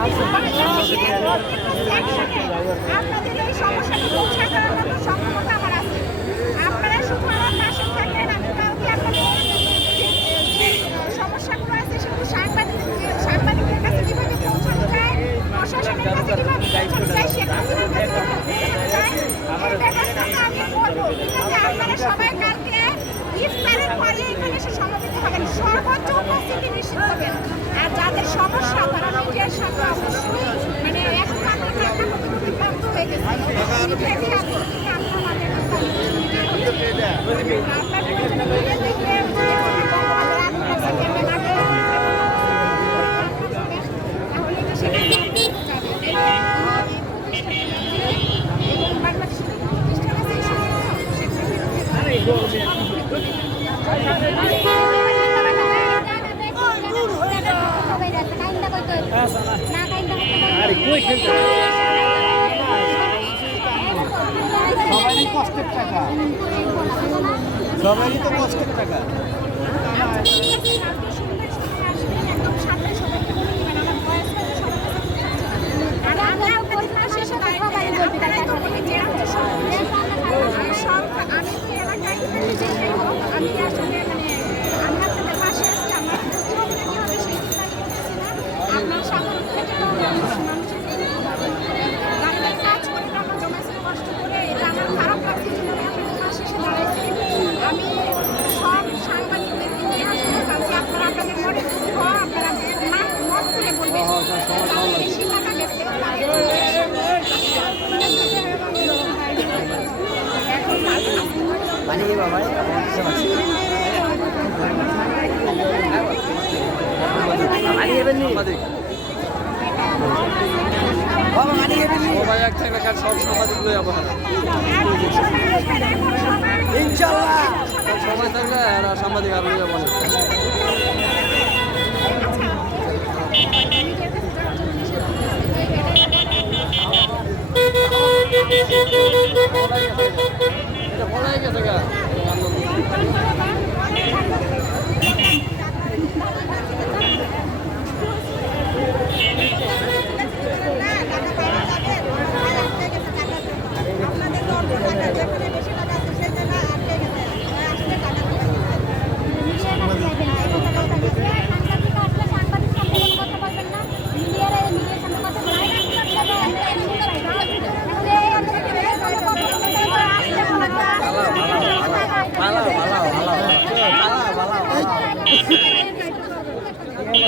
আচ্ছা আরে কই খেলতে? কষ্টের টাকা। সবারই তো কষ্টের টাকা। আমি মানে এ বাবা ইনশাল্লাহ সবাই থাকলে সাংবাদিক আপনি বলেন Thank you. আপনাদের অল্প টাকা যেখানে বেশি টাকা